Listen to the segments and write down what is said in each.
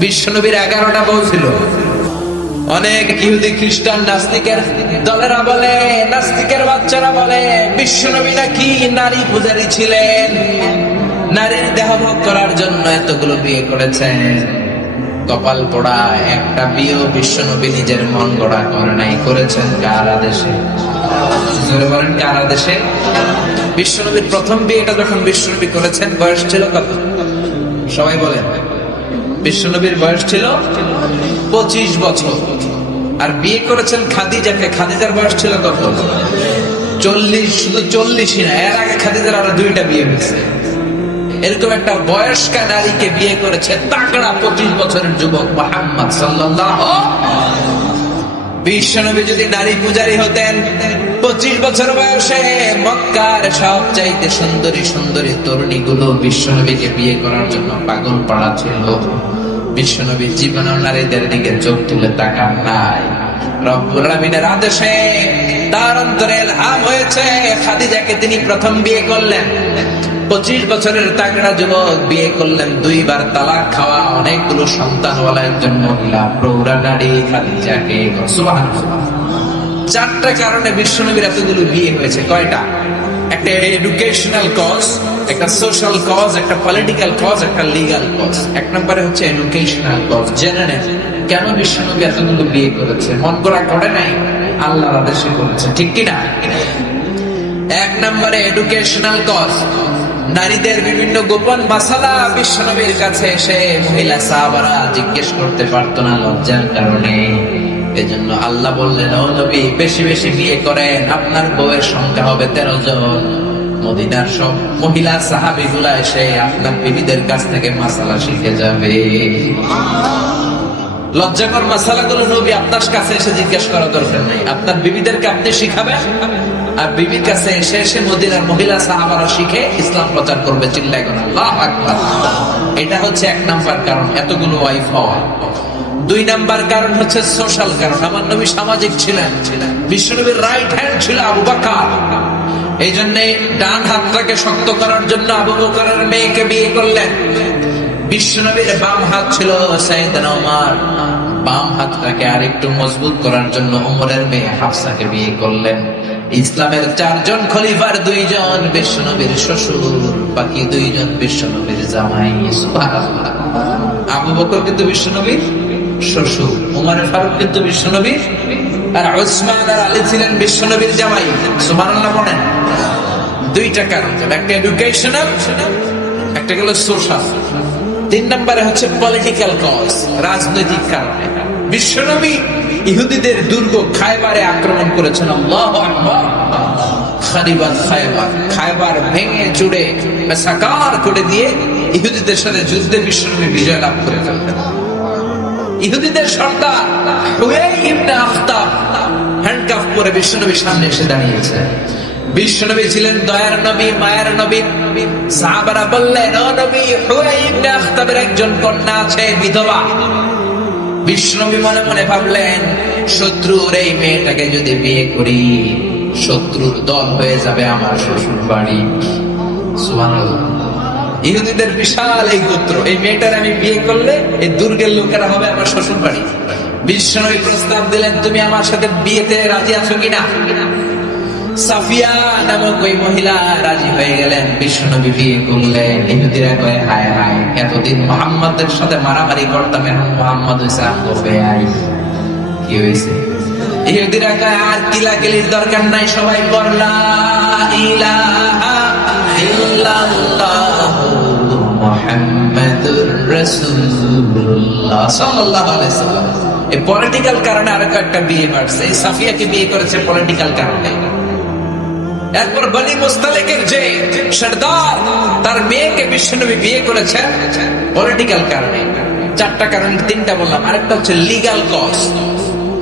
বিশ্বনবীর এগারোটা বউ ছিল। অনেক ইহুদি খ্রিস্টান নাস্তিকের দলেরা বলে, নাস্তিকের বাচ্চারা বলে, বিশ্বনবী নাকি নারী পূজারী ছিলেন? নারীর দেহভোগ করার জন্য এতগুলো বিয়ে করেছেন। কপাল পোড়া, একটা বিয়েও বিশ্বনবী নিজের মন গড়া করে নাই, করেছেন কার জোরে বলেন, কার আদেশে? বিশ্বনবীর প্রথম বিয়েটা যখন বিশ্বনবী করেছেন, বয়স ছিল কত? সবাই বলেন। বিশ্বনবীর বয়স ছিল পঁচিশ বছর। আর বিয়ে করেছেন খাদিজাকে। খাদিজার বয়স ছিল কত চল্লিশ, শুধু চল্লিশই না, এর আগে খাদিজার আরও দুইটা বিয়ে হয়েছে। এরকম একটা বয়স্কা নারীকে বিয়ে করেছে তাকড়া পঁচিশ বছরের যুবক মোহাম্মদ সাল্লাল্লাহু বিশ্বনবী যদি নারী পূজারী হতেন, পঁচিশ বছর বয়সে মক্কার সব চাইতে সুন্দরী সুন্দরী তরুণী গুলো বিশ্বনবীকে বিয়ে করার জন্য পাগল পাড়া ছিল। বিশ্বনবী জীবন নারীদের দিকে চোখ তুলে তাকান নাই। রব্বুল আলামিনের আদেশে তার অন্তরে ইলহাম হয়েছে। খাদিজাকে তিনি প্রথম বিয়ে করলেন। পঁচিশ বছরের তাগড়া যুবক বিয়ে করলেন, দুইবার তালাক খাওয়া, অনেকগুলো সন্তানওয়ালা, একজন মহিলা, প্রৌঢ়া নারী খাদিজাকে। চারটা কারণে বিশ্বনবীর এতগুলো বিয়ে হয়েছে। কয়টা? একটা এডুকেশনাল কজ একটা সোশ্যাল কজ একটা পলিটিক্যাল কজ একটা লিগাল কজ এক নম্বরে হচ্ছে এডুকেশনাল কজ জেনে কেন বিশ্বনবী বিয়ে করেছে? মন করা করে নাই? আল্লাহর আদেশে করেছে। ঠিক কিনা? এক নম্বরে এডুকেশনাল কজ নারীদের বিভিন্ন গোপন মাসালা বিশ্বনবীর কাছে এসে মহিলা সাহাবারা জিজ্ঞেস করতে পারতো না লজ্জার কারণে। এজন্য আল্লাহ বললেন, ও নবী, বেশি বেশি বিয়ে করেন। আপনার বউয়ের সংখ্যা হবে তেরো জন। মদিনার সব মহিলা সাহাবি গুলা এসে আপনার বিবিদের কাছ থেকে মাসালা শিখে যাবে। লজ্জাকর মাসালাগুলো নবী আপনার কাছে এসে জিজ্ঞেস করা দরকার নেই। আপনার বিবিদেরকে আপনি শিখাবেন, আর বিবির কাছে এসে এসে মদিনার মহিলা সাহাবারা শিখে ইসলাম প্রচার করবে চিল্লাই কোন এটা হচ্ছে এক নাম্বার কারণ, এতগুলো ওয়াইফ হওয়া। দুই নাম্বার কারণ হচ্ছে সোশ্যাল কারণ। আমার নবী সামাজিক ছিলেন বিশ্বনবীর রাইট হ্যান্ড ছিল আবু বাকার। এই জন্য ডান হাতটাকে শক্ত করার জন্য আবু বকরের মেয়েকে বিয়ে করলেন। বিশ্বনবীর বাম হাত ছিল সাইয়েদনা ওমর বাম হাতটাকে আরেকটু মজবুত করার জন্য ওমরের মেয়ে হাফসাকে বিয়ে করলেন। ইসলামের চারজন খলিফার দুইজন বিশ্বনবীর শ্বশুর, বাকি দুইজন বিশ্বনবীর জামাই। আবু বকর কিন্তু বিশ্বনবীর শ্বশুর, উমর ফারুক কিন্তু বিশ্বনবীর আর ওসমান আর আলী ছিলেন জামাই। বলেন দুইটা কারণ একটা এডুকেশনাল একটা গেল সোশ্যাল তিন নম্বরে হচ্ছে পলিটিক্যাল কজ রাজনৈতিক কারণে। বিশ্বনবী ইহুদিদের দুর্গ খায়বারে আক্রমণ করেছেন। আল্লাহু খারিবাত খায়বার। খায়বার ভেঙে চুড়ে সাকার করে দিয়ে ইহুদিদের সাথে যুদ্ধে বিশ্বনবী বিজয় লাভ করে ফেললেন ইহুদিদের সর্দার ইবনে আখতাব হ্যান্ডকাফ করে বিশ্বনবীর সামনে এসে দাঁড়িয়েছে। বিশ্বনবী ছিলেন দয়ার নবী, মায়ের নবী। সাহাবারা বললেন, ও নবী ইবনে আখতাবের একজন কন্যা আছে, বিধবা। বিশ্বনবী মনে মনে ভাবলেন, শত্রুর এই মেয়েটাকে যদি বিয়ে করি, শত্রুর দল হয়ে যাবে আমার শ্বশুর বাড়ি ইহুদিদের বিশাল এই গোত্র। এই মেয়েটার আমি বিয়ে করলে এই দুর্গের লোকেরা হবে আমার শ্বশুর বাড়ি বিশ্বনবী প্রস্তাব দিলেন, তুমি আমার সাথে বিয়েতে রাজি আছো কিনা? এতদিন মোহাম্মদের সাথে মারামারি মোহাম্মদ ইহুদিরা আর দরকার নাই, সবাই বললা পলিটিক্যাল কারণে আরও একটা বিয়ে বাড়ছে। যে সর্দার, তার মেয়েকে বিশ্বনবী বিয়ে করেছেন পলিটিক্যাল কারণে। চারটা কারণ তিনটা বললাম। আরেকটা হচ্ছে লিগাল কজ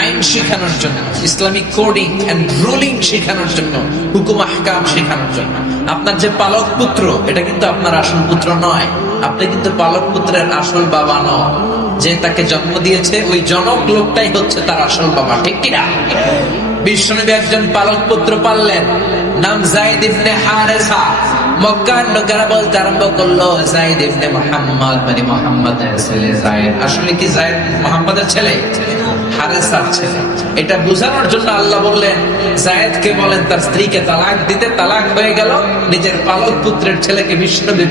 আইন শেখানোর জন্য, ইসলামিক কোডিং এন্ড রুলিং শেখানোর জন্য, হুকুম আহকাম শেখানোর জন্য। আপনার যে পালক পুত্র, এটা কিন্তু আপনার আসল পুত্র নয়। আপনি কিন্তু পালক পুত্রের আসল বাবা নয় যে তাকে জন্ম দিয়েছে, ওই জনক লোকটাই হচ্ছে তার আসল বাবা, ঠিক কিনা? বিশ্বনবী একজন পালক পুত্র পাললেন, নাম জাইদ ইবনে হারেসা। মক্কার লোকেরা বলতে আরম্ভ করল, জাইদ ইবনে মোহাম্মদ মানে মোহাম্মদের ছেলে জায়েদ আসলে কি জায়েদ মোহাম্মদের ছেলে? এটা জন্য আল্লাহ বললেন বলেন, তার স্ত্রীকে তালাক দিতে তালাক হয়ে গেল। নিজের পালক পুত্রের ছেলেকে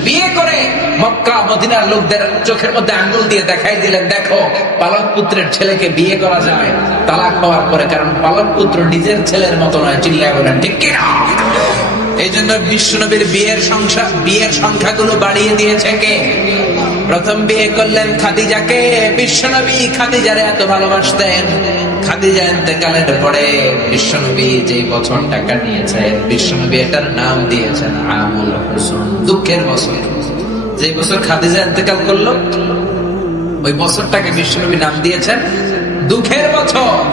বিয়ে করে মক্কা, মদিনার লোকদের চোখের মধ্যে আঙ্গুল দিয়ে দেখাই দিলেন, দেখো, পালক পুত্রের ছেলেকে বিয়ে করা যায় তালাক হওয়ার পরে, কারণ পালক পুত্র নিজের ছেলের মতো নয়, চিল্লায় বলেন, ঠিক কিনা? এই জন্য বিশ্বনবীর বিয়ের সংখ্যা বিয়ের সংখ্যাগুলো বাড়িয়ে দিয়েছে কে? প্রথম বিয়ে করলেন খাদিজাকে। বিশ্বনবী খাদিজারে এত ভালোবাসতেন। খাদিজা পরে বিশ্বনবী যে নাম দিয়েছেন দুঃখের বছর। যে বছর খাদিজা করল, ওই বছরটাকে নাম দিয়েছেন দুঃখের বছর।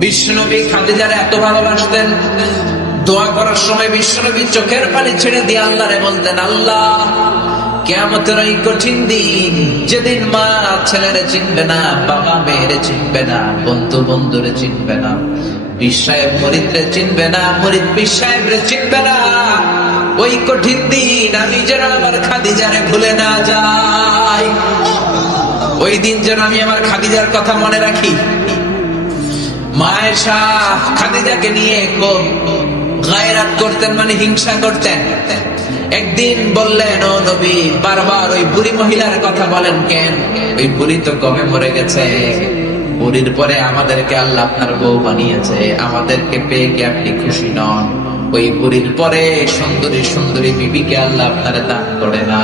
বিশ্বনবী খাদিজারে এত ভালোবাসতেন। দোয়া করার সময় বিশ্বনবী চোখের পানি ছেড়ে দিয়ে আল্লাহরে বলতেন, আল্লাহ কেমতের ওই কঠিন দিন, যেদিন মা ছেলেরে চিনবে না, বাবা মেয়েরে চিনবে না, বন্ধু বন্ধুরে চিনবে না বিশ্বায়েব মরিদরে চিনবে না, মরিদ বিশ্বায়েবরে চিনবে না, ওই কঠিন দিন আমি যেন আমার খাদিজারে ভুলে না যাই। ওই দিন যেন আমি আমার খাদিজার কথা মনে রাখি। মায়েশা খাদিজাকে নিয়ে গায়রাত করতেন মানে হিংসা করতেন। একদিন বললেন, ও নবী, বারবার ওই বুড়ি মহিলার কথা বলেন কেন? ওই বুড়ি তো কমে মরে গেছে? বুড়ির পরে আমাদেরকে আল্লাহ আপনার বউ বানিয়েছে। আমাদেরকে পেয়ে কি আপনি খুশি নন? ওই বুড়ির পরে সুন্দরী সুন্দরী বিবিকে আল্লাহ আপনার দান করে না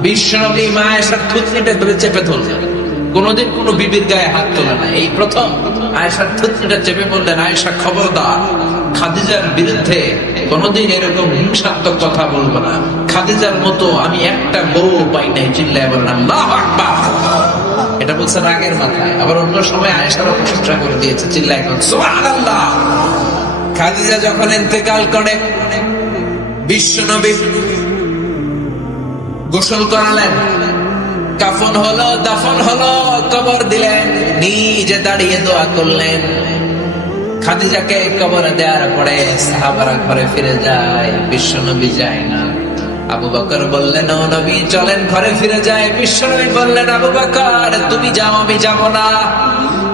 বিশ্বনবী মায়েশার থুতনিটা ধরে চেপে ধরলেন। কোনদিন কোন বিবির গায়ে হাত তোলে না। এই প্রথম আয়েশার থুতনিটা চেপে বললেন, আয়েশা খবরদার, খাদিজার বিরুদ্ধে কোনদিন এরকম হিংসাত্মক কথা বলব না। খাদিজার মতো আমি একটা বউ পাই নাই, চিল্লায় বললাম এটা বলছে রাগের মাথায়। আবার অন্য সময় আয়েশারও প্রশংসা করে দিয়েছে, চিল্লায় খাদিজা যখন ইন্তেকাল করে বিশ্বনবী গোসল করালেন। কাফন হলো, দাফন হলো, কবর দিলেন, নিজে দাঁড়িয়ে দোয়া করলেন। খাদিজাকে কবরে দেওয়ার পরে সাহাবারা ঘরে ফিরে যায় বিশ্ব নবী যায় না। আবু বকর বললেন, ও নবী, চলেন ঘরে ফিরে যায় বিশ্ব নবী বললেন, আবু বকর, তুমি যাও, আমি যাব না।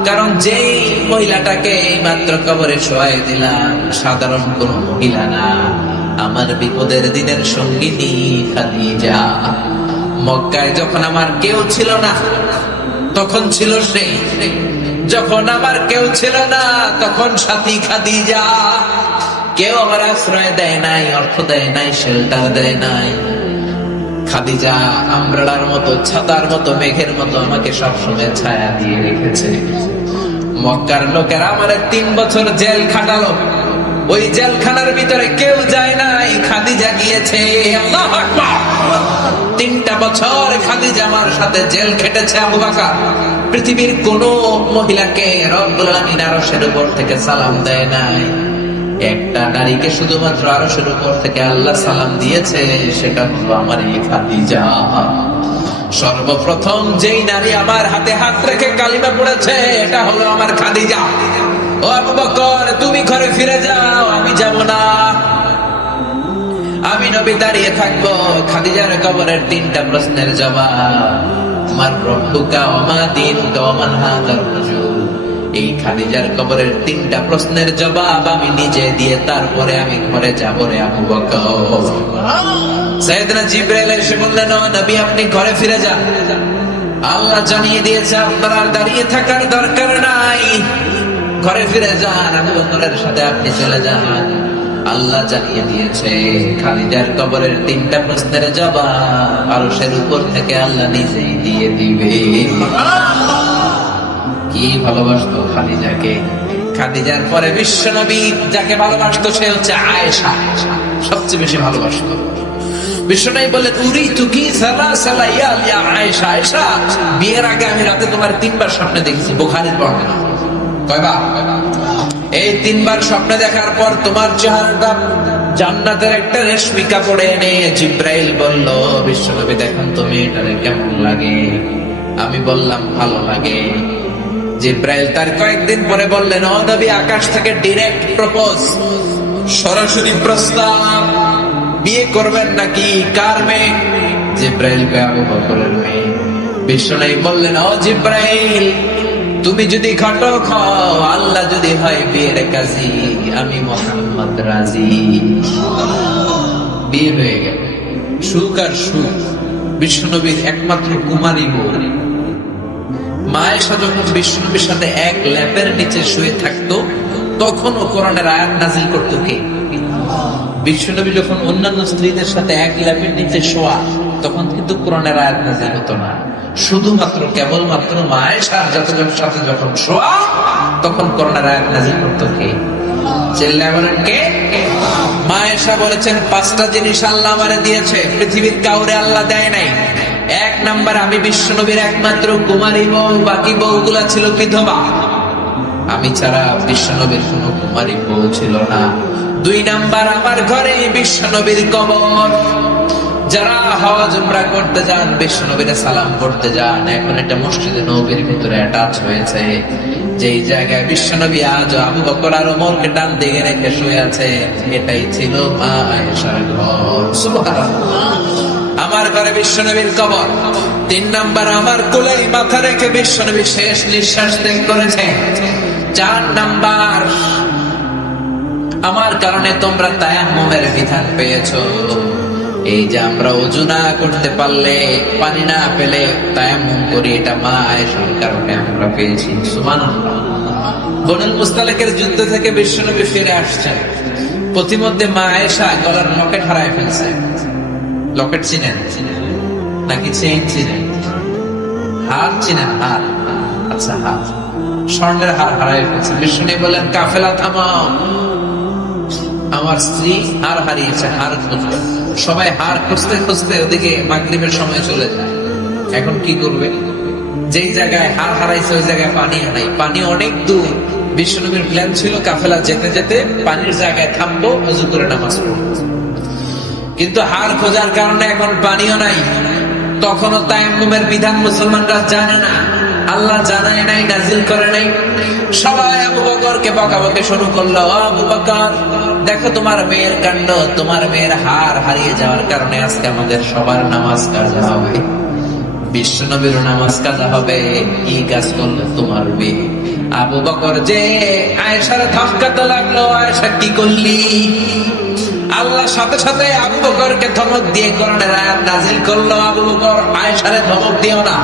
কারণ যেই মহিলাটাকে এই মাত্র কবরে শোয়াই দিলাম, সাধারণ কোন মহিলা না। আমার বিপদের দিনের সঙ্গিনী খাদিজা। মক্কায় যখন আমার কেউ ছিল না, তখন ছিল সেই যখন আমার কেউ ছিল না, তখন সাথী খাদিজা। কেউ আমার আশ্রয় দেয় নাই, অর্থ দেয় নাই শেল্টার দেয় নাই। খাদিজা আমরার মতো, ছাতার মতো, মেঘের মতো আমাকে সবসময় ছায়া দিয়ে রেখেছে। মক্কার লোকেরা আমার তিন বছর জেল খাটালো। ওই জেলখানার ভিতরে কেউ যায় নাই, খাদিজা গিয়েছে। তিনটা বছর খাদিজা আমার সাথে জেল খেটেছে, আবু বাকার। পৃথিবীর কোন মহিলাকে রব্বুল আলামিন উপর থেকে সালাম দেয় নাই। একটা নারীকে শুধুমাত্র আরও আরশের উপর থেকে আল্লাহ সালাম দিয়েছে, সেটা হলো আমার এই খাদিজা। সর্বপ্রথম যেই নারী আমার হাতে হাত রেখে কালিমা পড়েছে, এটা হলো আমার খাদিজা। আবু তুমি ঘরে ফিরে যাও, আমি যাব না। আমি নবী দাঁড়িয়ে থাকব, খাদিজার কবরের তিনটা প্রশ্নের জবাব। এই খাদিজার কবরের তিনটা প্রশ্নের জবাব আমি নিজে দিয়ে তারপরে আমি ঘরে যাব রে আবু বকর। সাইয়েদনা জিবরাইল নবী, আপনি ঘরে ফিরে যান। আল্লাহ জানিয়ে দিয়েছে, আপনার দাঁড়িয়ে থাকার দরকার নাই। ঘরে ফিরে যান আবু বকরের সাথে আপনি চলে যান। আল্লাহ জানিয়ে দিয়েছে, খালিদার কবরের তিনটা প্রশ্নের জবাব আর সের উপর থেকে আল্লাহ নিজেই দিয়ে দিবে। কি ভালোবাসতো খালিজাকে খাদিজার পরে বিশ্ব নবী যাকে ভালোবাসতো, সে হচ্ছে আয়েশা। সবচেয়ে বেশি ভালোবাসতো। বিশ্বনবী বলে উরি তুকি সালা সালা ইয়া আয়েশা? আয়েশা, বিয়ের আগে আমি রাতে তোমার তিনবার স্বপ্নে দেখেছি, বুখারীর বর্ণনা। এই তিনবার স্বপ্ন দেখার পর তোমার চেহারাটা জান্নাতের একটা রেশমি কাপড়ে এনে জিব্রাইল বলল, বিশ্বনবী, দেখুন তুমি, এটারে কেমন লাগে? আমি বললাম, ভালো লাগে। জিব্রাইল তার কয়েকদিন পরে বললেন, ও নবী, আকাশ থেকে ডিরেক্ট প্রপোজ সরাসরি প্রস্তাব, বিয়ে করবেন নাকি, কার মেয়ে? জিব্রাইল কে আবু বকরের মেয়ে। বিষ্ণু বললেন, ও জিব্রাইল তুমি যদি ঘটক হও আল্লাহ যদি হয় বিয়ের কাজী, আমি মোহাম্মদ রাজি। বিয়ে হয়ে গেল। সুখ আর সুখ, বিষ্ণুনবীর একমাত্র কুমারী বউ। মায়েশা যখন বিষ্ণুনবীর সাথে এক ল্যাপের নিচে শুয়ে থাকতো, তখনও কোরআনের আয়াত নাজিল করতো কে? বিষ্ণুনবী যখন অন্যান্য স্ত্রীদের সাথে এক ল্যাপের নিচে শোয়া তখন কিন্তু কোরআনের আয়াত নাজিল হতো না। শুধুমাত্র, কেবলমাত্র মায়েশার যতজন সাথে যখন শোয়া, তখন কোরআনের আয়াত নাজিল করতো কে? আমি কুমারী বউ, বাকি ছিল বিধবা। আমি ছাড়া কুমারী বউ ছিল না। দুই নাম্বার, আমার ঘরে বিশ্বনবীর কবর। যারা হওয়া জুমরা করতে যান বিশ্বনবীর সালাম করতে যান, এখন একটা মসজিদে নবীর ভিতরে অ্যাটাচ হয়েছে। যেই জায়গায় বিশ্বনবী আজ আবু বকর আর ওমরকে ডান দিকে রেখে শুয়ে আছে, এটাই ছিল মা আয়েশার ঘর। সুবহানাল্লাহ। আমার ঘরে বিশ্বনবীর কবর। তিন নাম্বার, আমার কোলে মাথা রেখে বিশ্বনবী শেষ নিঃশ্বাস ত্যাগ করেছে। চার নাম্বার, আমার কারণে তোমরা তায়াম্মুমের বিধান পেয়েছ। এই যে আমরা অজু না করতে পারলে, পানি না পেলে তায়াম্মুম করি, এটা মা আয়েশার কারণে আমরা পেয়েছি। সুবহানাল্লাহ। বনুল মুস্তালিকের যুদ্ধ থেকে বিশ্বনবী ফিরে আসছেন। প্রতিমধ্যে মা আয়েশা গলার লকেট হারায় ফেলছে। লকেট চিনেন? নাকি চেইন চিনেন? হার চিনেন? হার। আচ্ছা হার। স্বর্ণের হার হারাই ফেলছে। বিষ্ণু বলেন, কাফেলা, থামাও। আমার স্ত্রী হার হারিয়েছে, হার খুঁজবে সবাই হার খুঁজতে খুঁজতে ওদিকে মাগরিবের সময় চলে যায়। এখন কি করবে? যেই জায়গায় হার হারাইছে, ওই জায়গায় পানি নাই। পানি অনেক দূর। বিষ্ণুনবীর প্ল্যান ছিল কাফেলা যেতে যেতে পানির জায়গায় থামবো, অজু করে নামাজ পড়ব। কিন্তু হার খোঁজার কারণে এখন পানিও নাই। তখনও তায়াম্মুমের বিধান মুসলমানরা জানে না। আল্লাহ জানায় নাই নাজিল করে নাই। সবাই আবু বকরকে বকাবকে শুরু করল। আবু বকর, দেখো তোমার মেয়ের কাণ্ড, তোমার মেয়ের হার হারিয়ে যাওয়ার কারণে আজকে আমাদের সবার নামাজ কাজা হবে। বিশ্ব নবীর নামাজ কাজা হবে কি কাজ করল তোমার মেয়ে। আবু বকর যে আয়েশার ধমকাতে লাগল, আয়েশা, কি করলি? আল্লাহ সাথে সাথে আবু বকরকে ধমক দিয়ে কোরআনের আয়াত নাজিল করলো আবু বকর আয়েশারে ধমক দিও না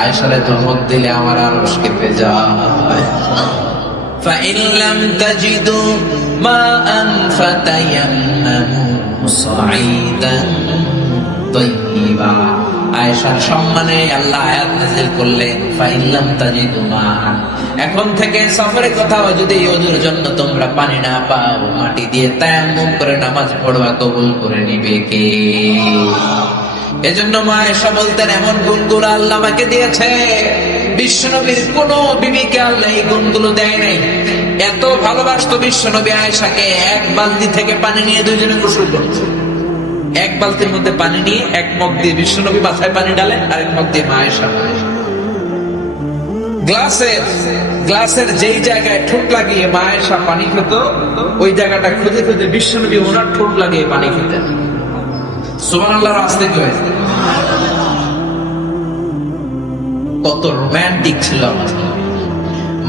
আয়েশারে ধমক দিলে আমার আরশ কেঁপে যায় فإن لم تجدوا ماء فتيمموا صعيدا طيبا আয়েশার সম্মানে আল্লাহ আয়াত নাজিল করলেন ফাইল্লাম তাজিদু মান এখন থেকে সফরে কোথাও যদি ওজুর জন্য তোমরা পানি না পাও, মাটি দিয়ে তায়াম্মুম করে নামাজ পড়বা, কবুল করে নিবে কে? এজন্য মা এসা বলতেন, এমন গুণগুলো আল্লাহ আমাকে দিয়েছে। বিশ্বনবীর কোন বিবিকে আল্লাহ এই গুণগুলো দেয় নাই। এত ভালোবাসতো বিশ্বনবী আয়েশাকে, এক বালতি থেকে পানি নিয়ে দুইজনে গোসল করতো এক বালতির মধ্যে পানি নিয়ে, এক মগ দিয়ে বিশ্বনবী মাথায় পানি ডালে আর এক মগ দিয়ে মায়েশা গ্লাসের গ্লাসের যেই জায়গায় ঠোঁট লাগিয়ে মায়েশা পানি খেত, ওই জায়গাটা খুঁজে খুঁজে বিশ্বনবী ওনার ঠোঁট লাগিয়ে পানি খেতেন। সুমান আসতে হয়েছে কত রোমান্টিক ছিল।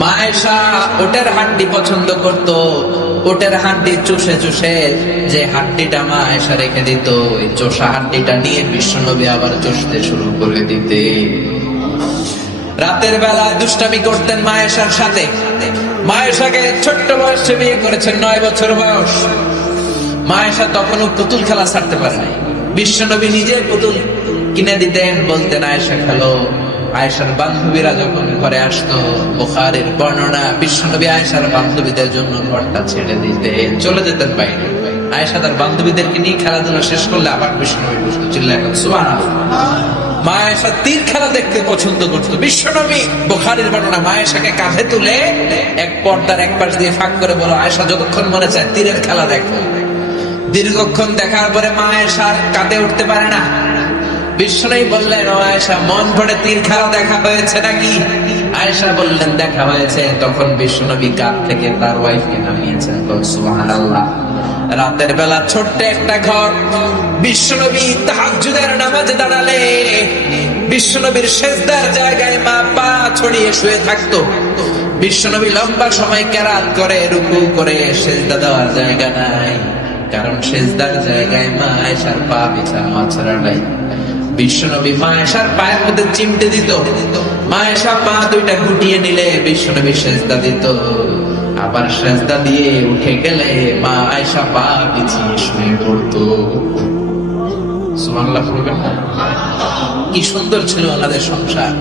মায়েশা ওটের হাড্ডি পছন্দ করত। ওটের হাড্ডি চুষে চুষে যে হাড্ডিটা মা এসা রেখে দিত, ওই চোষা হাড্ডিটা নিয়ে বিশ্বনবী আবার চষতে শুরু করে দিতে। রাতের বেলা দুষ্টামি করতেন মায়েশার সাথে। মায়েশাকে ছোট্ট বয়সে বিয়ে করেছেন নয় বছর বয়স। মায়েশা তখনও পুতুল খেলা ছাড়তে পারে নাই বিশ্বনবী নিজে পুতুল কিনে দিতেন, বলতেন, আয়েশা, খেলো। আয়েশার বান্ধবীরা যখন ঘরে আসতো, বোখারের বর্ণনা বিশ্বনবী আয়েশার বান্ধবীদের জন্য ঘরটা ছেড়ে দিতে চলে যেতেন বাইরে। আয়েশা তার বান্ধবীদেরকে নিয়ে খেলাধুলা শেষ করলে আবার বিশ্বনবী বসতো চিল্লা এখন মা তীর খেলা দেখতে পছন্দ করতো। বিশ্বনবী বোখারের কাঁধে তুলে এক পর্দার এক পাশ দিয়ে ফাঁক করে বলো, আয়েশা যতক্ষণ মনে চায় তীরের খেলা দেখো। দীর্ঘক্ষণ দেখার পরে মা আয়েশা কাঁদে উঠতে পারে না। বিষ্ণুই বললেন, ও আয়েশা, মন ভরে তীর খেলা দেখা হয়েছে নাকি? আয়েশা বললেন, দেখা হয়েছে। তখন বিশ্বনবী কাঁধ থেকে তার ওয়াইফকে নামিয়েছেন। সুবহানাল্লাহ। রাতের বেলা ছোট্ট একটা ঘর বিশ্বনবী তাহাজ্জুদের নামাজে দাঁড়ালে বিশ্বনবীর শেষদার জায়গায় মা পা ছড়িয়ে শুয়ে থাকতো। বিশ্বনবী লম্বা সময় কেরাত করে, রুকু করে সেজদা দেওয়ার জায়গা নাই। কারণ সেজদার জায়গায় মা এসার পা বিছানো ছাড়া নাই। বিশ্বনবী মা এসার পায়ের মধ্যে চিমটে দিত। মা এসা পা দুইটা গুটিয়ে নিলে বিশ্বনবী সেজদা দিত। আবার সেজদা দিয়ে উঠে গেলে মা আয়সা পা বিছিয়ে শুয়ে পড়তো? কি সুন্দর ছিল ওনাদের সংসার।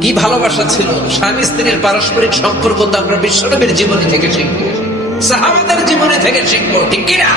কি ভালোবাসা ছিল। স্বামী স্ত্রীর পারস্পরিক সম্পর্ক তো আমরা বিশ্বনবীর জীবনে থেকে শিখব। সাহাবাদের জীবনে থেকে শিখব, ঠিক কিনা?